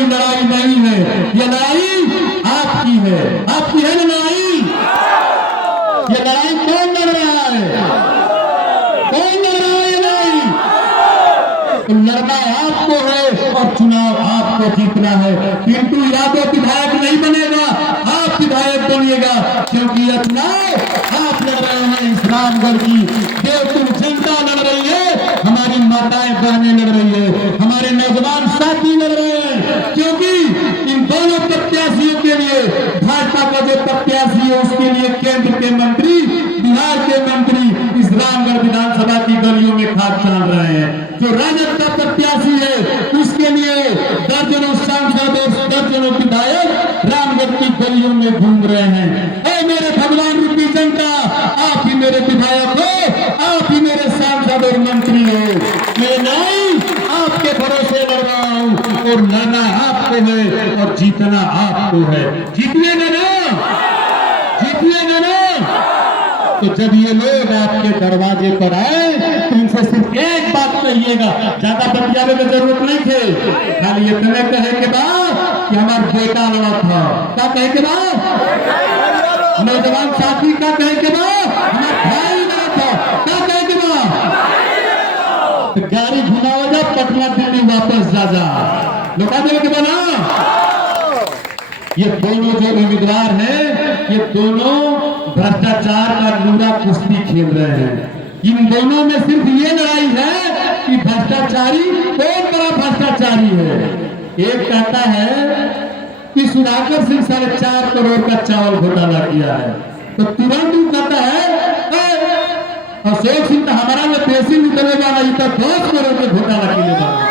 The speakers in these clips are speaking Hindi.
की लड़ाई नहीं है, ये लड़ाई आपकी है लड़ाई। ये लड़ाई कौन लड़ रहा है? कौन लड़ रहा है ये लड़ाई? तो लड़ना आपको है और चुनाव आपको जीतना है। पिंटू यादव विधायक नहीं बनेगा, आप विधायक बनिएगा, क्योंकि यह चुनाव आप लड़ रहे हैं। इस रामगढ़ की देवतुल्य जनता लड़ रही है, हमारी माताएं बहनें लड़ रही है, हमारे नौजवान साथी लड़ रहे हैं, क्योंकि इन दोनों प्रत्याशियों के लिए भाजपा का जो प्रत्याशी है उसके लिए केंद्र के मंत्री, बिहार के मंत्री इस रामगढ़ विधानसभा की गलियों में खाद छान रहे हैं। जो राजद का प्रत्याशी है उसके लिए दर्जनों सांसद और दर्जनों विधायक रामगढ़ की गलियों में घूम रहे हैं। ऐ मेरे भगवान रूपी जनता, आप ही मेरे विधायक हो, आप ही मेरे सांसद और मंत्री हो। मैं नहीं आपके भरोसे लड़ रहा हूं और लड़ना आपको है और जीतना आपको है। जीतिएगा ना? जीतिएगा ना? तो जब ये लोग आपके दरवाजे पर आए तो इनसे सिर्फ एक बात कहिएगा, ज्यादा बतियाने की जरूरत नहीं थे, खाली इतने कहे के बाद कि हमारा बेटा लड़ा था। क्या कहे के बाद? नौजवान साथी का कहे के बाद? हमारा भाई लड़ा था। क्या कहे के बाद? तो गाड़ी घुमाओ जा, पटना दिल्ली वापस जा लौटा देने के बाद ना। ये दोनों जो उम्मीदवार हैं, ये दोनों भ्रष्टाचार का लूड़ा कुश्ती खेल रहे हैं। इन दोनों में सिर्फ ये लड़ाई है कि भ्रष्टाचारी कौन बड़ा भ्रष्टाचारी है। एक कहता है कि सुधाकर सिंह 4.5 करोड़ का चावल घोटाला किया है, तो तुरंत वो कहता है अशोक सिंह तो हमारा में पैसे निकलेगा नहीं, तो 10 करोड़ के घोटाला किया।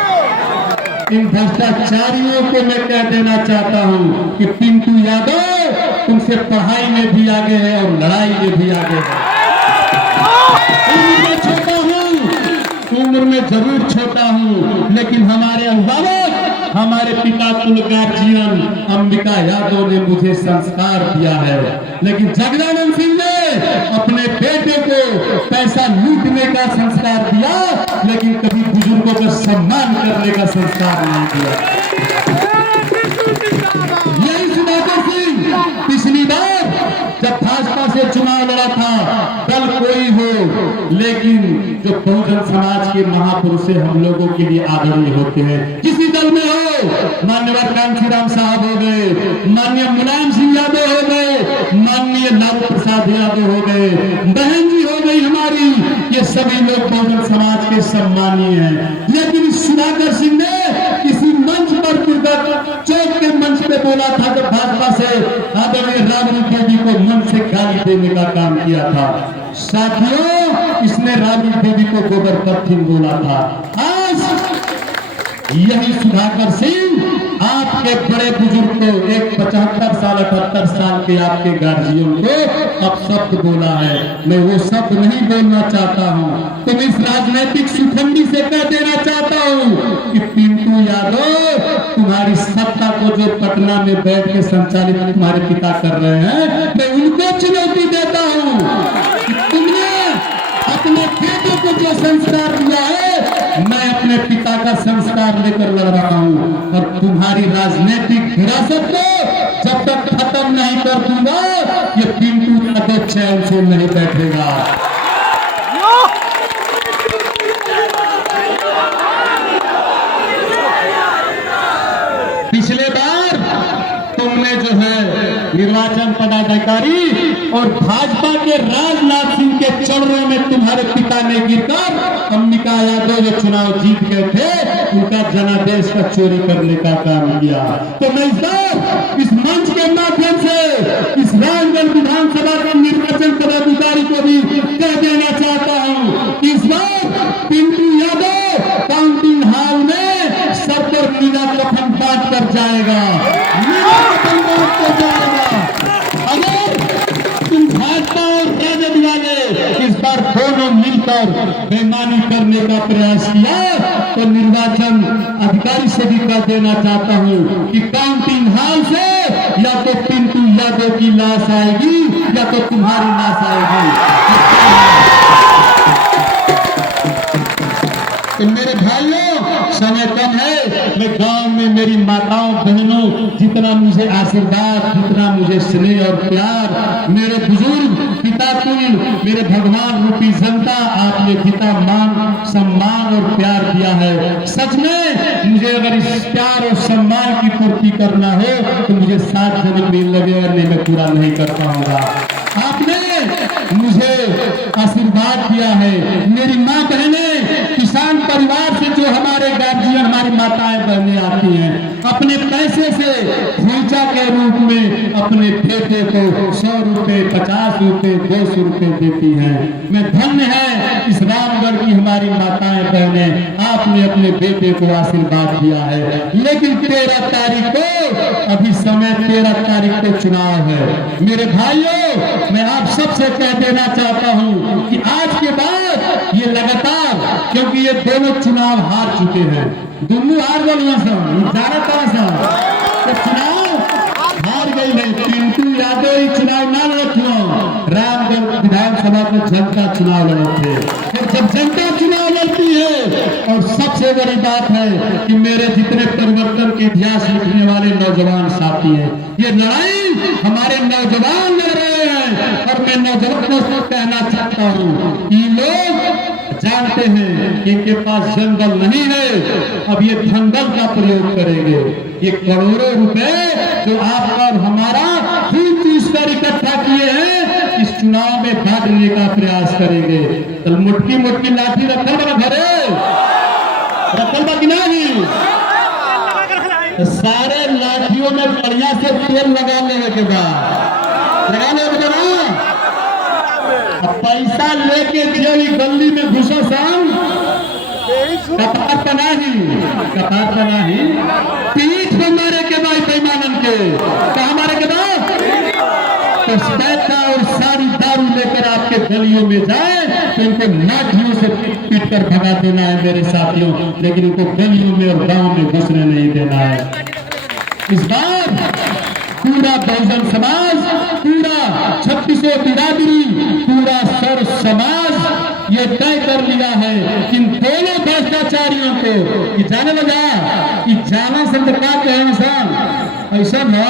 इन भ्रष्टाचारियों को मैं कह देना चाहता हूं कि पिंटू यादव तुमसे पढ़ाई में भी आगे है और लड़ाई में भी आगे है। उम्र में छोटा हूं, उम्र में जरूर छोटा हूं, लेकिन हमारे अभिभावक, हमारे पिता कुल गार्जियन अंबिका यादव ने मुझे संस्कार दिया है। लेकिन जगदानंद सिंह ने अपने बेटे को पैसा लूटने का संस्कार दिया, लेकिन कभी बुजुर्गों का सम्मान करने का संस्कार नहीं दिया। यही सुधाकर सिंह पिछली बार जब भाजपा से चुनाव लड़ा था, दल कोई हो, लेकिन जो बहुजन समाज के महापुरुष हम लोगों के लिए आदरणीय होते हैं, किसी दल में हो, मान्यवर कांशीराम साहब हो गए, माननीय मुलायम सिंह यादव हो गए, माननीय लालू प्रसाद यादव हो गए, बहन जी हो गई हमारी, ये सभी लोग बहुजन समाज के सम्मानीय हैं। लेकिन सुधाकर सिंह ने किसी मंच पर चौक के मंच पे बोला था जब भाजपा से आदरणीय राबड़ी देवी को मन से गाली देने का काम किया था। साथियों, इसने राबड़ी देवी को गोबर पत्थर बोला था। आज यही सुधाकर सिंह आपके बड़े बुजुर्ग को, एक 75 साल 78 साल के आपके गार्जियन को अब शब्द बोला है। मैं वो शब्द नहीं बोलना चाहता हूँ, तो मैं इस राजनीतिक सुखंडी से कह देना चाहता हूँ कि पिंटू यादव, तुम्हारी सत्ता को जो पटना में बैठ के संचालित तुम्हारे पिता कर रहे हैं, मैं उनको चुनौती देता हूँ कि तुमने अपने बेटे को जो संस्कार दिया है, मैं अपने पिता का संस्कार लेकर लड़ रहा हूं। और तुम्हारी राजनीतिक विरासत को जब तक खत्म नहीं कर दूंगा, ये पिंटू यादव चैन से नहीं बैठेगा। पिछले बार तुमने जो है निर्वाचन पदाधिकारी और भाजपा के राजनाथ सिंह के चरणों में तुम्हारे पिता ने गिरकर अंबिका यादव जो चुनाव जीत गए थे, उनका जनादेश का चोरी करने का काम किया। तो मैं इस मंच के माध्यम से इस रामगढ़ विधानसभा के निर्वाचन पदाधिकारी को भी कह देना चाहता हूं कि इस बार पिंटू यादव काउंटिंग हॉल में सर पर नीला कफन बांट कर जाएगा, नीला कफन बांट कर जाएगा। अगर तुम भाजपा और राजद वाले इस बार दोनों मिलकर बेईमानी करने का प्रयास किया, तो निर्वाचन अधिकारी से भी कह देना चाहता हूं कि काउंटिंग हॉल से या तो पिंटू यादव की लाश आएगी या तो तुम्हारी लाश आएगी। तो मेरे भाइयों, समय कम है। मैं गांव में मेरी माताओं बहनों जितना मुझे आशीर्वाद, जितना मुझे स्नेह और प्यार, मेरे बुजुर्ग पिता तुल्य, मेरे भगवान रूपी जनता, आपने जितना मान सम्मान और प्यार दिया है, सच में मुझे अगर इस प्यार और सम्मान की पूर्ति करना हो तो मुझे 7 जन्म भी लगेगा, नहीं मैं पूरा नहीं कर पाऊंगा। आपने मुझे आशीर्वाद दिया है। मेरी माँ बहनें, किसान परिवार से जो हमारे गार्जियन, हमारी माताएं बहनें आती हैं, अपने पैसे से खोचा के रूप में अपने बेटे को 100 रुपए, 50 रुपए, 200 रुपए देती हैं। मैं धन्य है इस रामगढ़ की हमारी माताएं बहनें, आपने अपने बेटे को आशीर्वाद दिया है। लेकिन 13 तारीख को, अभी समय 13 तारीख को चुनाव है। मेरे भाइयों, मैं आप सबसे कह देना चाहता हूं कि आज के बाद ये लगातार, क्योंकि ये दोनों चुनाव हार चुके हैं, दोनों हार गए तो चुनाव हार गई है। पिंटू यादव ही चुनाव ना लड़ो, रामगढ़ विधानसभा को जनता चुनाव लड़ते, और जब जनता चुनाव लड़ती है, और सबसे बड़ी बात है कि मेरे जितने परिवर्तन के इतिहास लिखने वाले नौजवान साथी हैं, ये लड़ाई हमारे नौजवान लड़ रहे हैं। और मैं नौजवानों को कहना चाहता हूँ, ये लोग जानते हैं कि इनके पास जंगल नहीं है, अब ये दंगल का प्रयोग करेंगे। ये करोड़ों रुपए जो आपका और हमारा चूस कर इकट्ठा किए हैं, इस चुनाव में बांटने का प्रयास करेंगे। तो मुट्ठी मुट्ठी लाठी रखल बना घरे, रखल बा कि नहीं? सारे लाठियों में बढ़िया से तेल लगा लेने के बाद लगा ले ना, पैसा लेके जेल गली में घुसो शाम, कपार पर नहीं, पीठ में मारे के बाद बेईमानन के कहा मारे के बाद, तो पैसा और सारी दारू लेकर आपके गलियों में जाए तो इनको लाठियों से पीट कर भगा देना है मेरे साथियों, लेकिन इनको गलियों में और गांव में घुसने नहीं देना है। इस बार पूरा बहुजन समाज, पूरा 36 बिरादरी, पूरा सर्व समाज ये तय कर लिया है कि इन दोनों भ्रष्टाचारियों को कि जाने लगा कि जाना शब्द का कहना सा ऐसा ना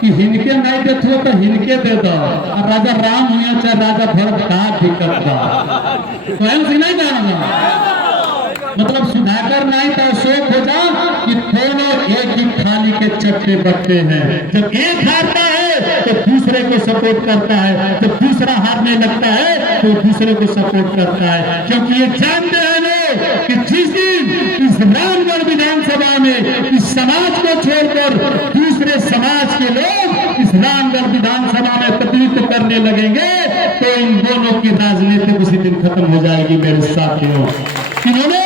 कि हिनके नहीं देते हो तो हिनके दे दो, अब राजा राम हुआ चाहे राजा भरत का दिक्कत था तो ऐसे नहीं कहना, मतलब सुधाकर नहीं तो अशोक हो जा कि दोनों एक ही थाली के चट्टे बट्टे हैं। जब एक हारता है तो दूसरे को सपोर्ट करता है, जब दूसरा हारने लगता है तो दूसरे को सपोर्ट करता है, क्योंकि ये जानते हैं लोग कि जिस दिन इस रामगढ़ विधानसभा में इस समाज को छोड़कर दूसरे समाज के लोग इस रामगढ़ विधानसभा में प्रतिनिधित्व करने लगेंगे तो इन दोनों की राजनीति उसी दिन खत्म हो जाएगी। मेरे साथियों, इन्होंने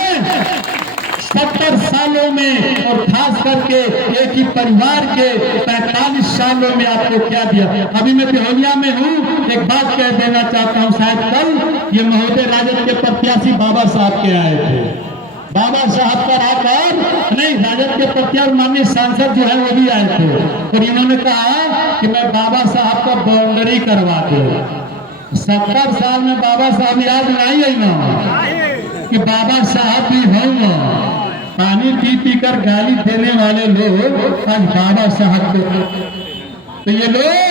70 सालों में और खास करके एक ही परिवार के 45 सालों में आपको क्या दिया। अभी मैं बिहोलिया में हूँ, एक बात कह देना चाहता हूँ, शायद कल ये महोदय राजद के प्रत्याशी बाबा साहब के आए थे, बाबा साहब का आकर नहीं, राजद के प्रत्याशी माननीय सांसद जो है वो भी आए थे, और इन्होंने कहा कि मैं बाबा साहब का बाउंड्री करवा दूं। 70 साल में बाबा साहब याद नहीं है ना कि बाबा साहब भी होंगे, पानी पी पी कर गाली देने वाले लोग आज बाबा साहब को, तो ये लोग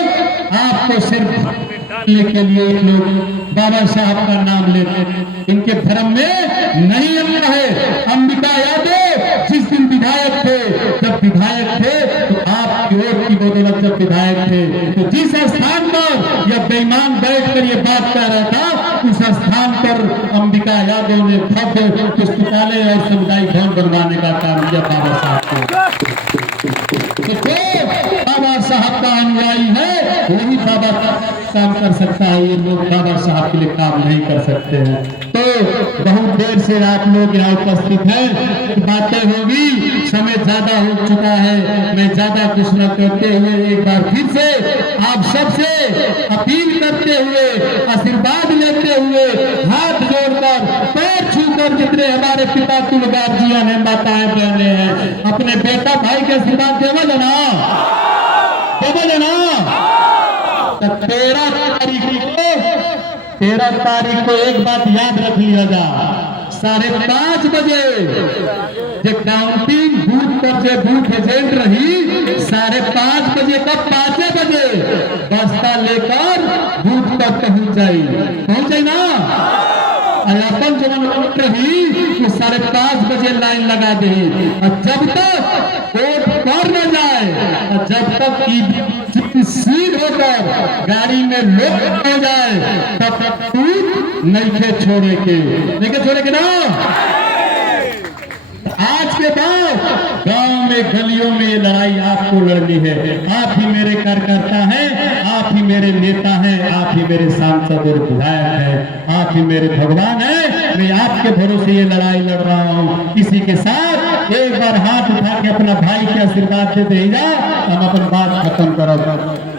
आपको सिर्फ के लिए लोग बाबा साहब का नाम लेते, इनके धर्म में नहीं आता है। अंबिका यादव जिस दिन विधायक थे, जब विधायक थे तो आपकी वोट की बदौलत जब विधायक थे, तो जिस स्थान पर यह बेईमान बैठकर ये बात कर रहा था, उस स्थान पर अंबिका यादव ने भव्य पुस्तकालय और सामुदायिक भवन बनवाने का काम किया बाबा साहब को। तो बाबा साहब का अनुयायी है वही बाबा काम कर सकता है, ये लोग बाबा साहब के लिए काम नहीं कर सकते हैं। तो बहुत देर से आप लोग यहाँ उपस्थित हैं, बातें होगी, समय ज्यादा हो चुका है, मैं ज्यादा कुछ न करते हुए एक बार फिर से आप सबसे अपील करते हुए, आशीर्वाद लेते हुए, हाथ जोड़कर पैर छूकर जितने हमारे पिता तुल्य गार्जियन है, माताएं बहने हैं, अपने बेटा भाई के आशीर्वाद देवल है ना, देवल है ना। 13 तारीख को एक बात याद रख लिएगा, 5:30 बजे जे काउंटिंग बूथ पर जे बूथ एजेंट रही 5:30 बजे का 5 बजे बस्ता लेकर बूथ तक पहुंच जाई ना। अपन जो रही वो 5:30 बजे लाइन लगा दे और जब तक वोट कर न जाए और जब तक सीध होकर गाड़ी में लोग हो जाए तब तक तू नहीं छोड़े के ना। आज के बाद गांव में गलियों में ये लड़ाई आपको लड़नी है। आप ही मेरे कार्यकर्ता हैं, आप ही मेरे नेता हैं, आप ही मेरे सांसद और विधायक हैं, आप ही मेरे भगवान हैं। मैं आपके भरोसे ये लड़ाई लड़ रहा हूँ। इसी के साथ एक बार हाथ उठा के अपना भाई के आशीर्वाद दे देगा, हम अपन बात खत्म करो।